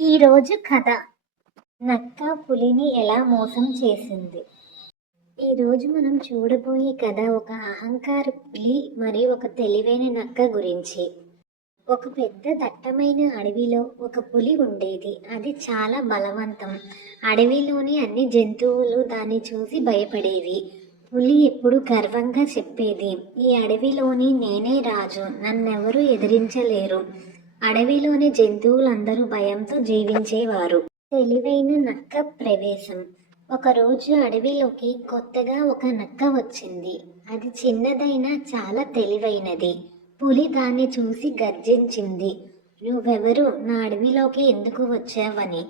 ఈరోజు కథ నక్క పులిని ఎలా మోసం చేసింది. ఈరోజు మనం చూడబోయే కథ ఒక అహంకార పులి మరియు ఒక తెలివైన నక్క గురించి. ఒక పెద్ద దట్టమైన అడవిలో ఒక పులి ఉండేది. అది చాలా బలవంతం. అడవిలోని అన్ని జంతువులు దాన్ని చూసి భయపడేవి. పులి ఎప్పుడు గర్వంగా చెప్పేది, ఈ అడవిలోని నేనే రాజు, నన్నెవరూ ఎదిరించలేరు. అడవిలోని జంతువులందరూ భయంతో జీవించేవారు. తెలివైన నక్క ప్రవేశం. ఒకరోజు అడవిలోకి కొత్తగా ఒక నక్క వచ్చింది. అది చిన్నదైనా చాలా తెలివైనది. పులి దాన్ని చూసి గర్జించింది, నువ్వెవరు, నా అడవిలోకి ఎందుకు వచ్చావని.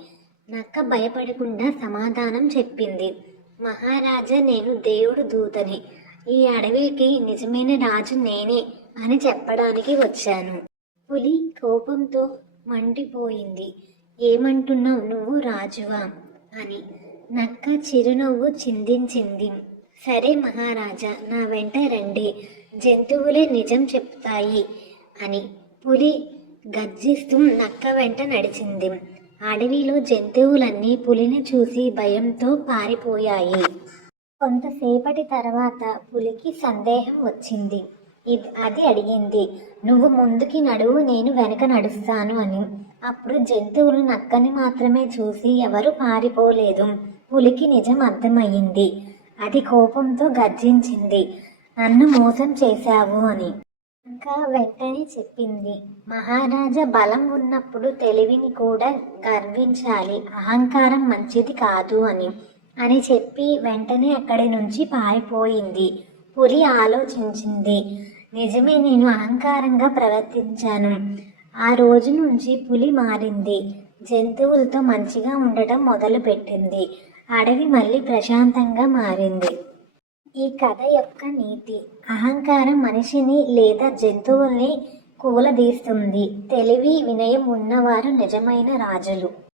నక్క భయపడకుండా సమాధానం చెప్పింది, మహారాజా, నేను దేవుడు దూతని. ఈ అడవికి నిజమైన రాజు నేనే అని చెప్పడానికి వచ్చాను. పులి కోపంతో మండిపోయింది, ఏమంటున్నావు, నువ్వు రాజువా అని. నక్క చిరునవ్వు చిందించింది, సరే మహారాజా, నా వెంట రండి, జంతువులే నిజం చెప్తాయి అని. పులి గర్జిస్తూ నక్క వెంట నడిచింది. అడవిలో జంతువులన్నీ పులిని చూసి భయంతో పారిపోయాయి. కొంతసేపటి తర్వాత పులికి సందేహం వచ్చింది. అది అడిగింది, నువ్వు ముందుకి నడువు, నేను వెనక నడుస్తాను అని. అప్పుడు జంతువులు నక్కని మాత్రమే చూసి ఎవరు పారిపోలేదు. పులికి నిజం అర్థమయ్యింది. అది కోపంతో గర్జించింది, నన్ను మోసం చేశావు అని. నక్క వెంటనే చెప్పింది, మహారాజా, బలం ఉన్నప్పుడు తెలివిని కూడా గర్వించాలి, అహంకారం మంచిది కాదు అని చెప్పి వెంటనే అక్కడి నుంచి పారిపోయింది. పులి ఆలోచించింది, నిజమే, నేను అహంకారంగా ప్రవర్తించాను. ఆ రోజు నుంచి పులి మారింది. జంతువులతో మంచిగా ఉండటం మొదలుపెట్టింది. అడవి మళ్ళీ ప్రశాంతంగా మారింది. ఈ కథ యొక్క నీతి, అహంకారం మనిషిని లేదా జంతువుల్ని కూలదీస్తుంది. తెలివి, వినయం ఉన్నవారు నిజమైన రాజులు.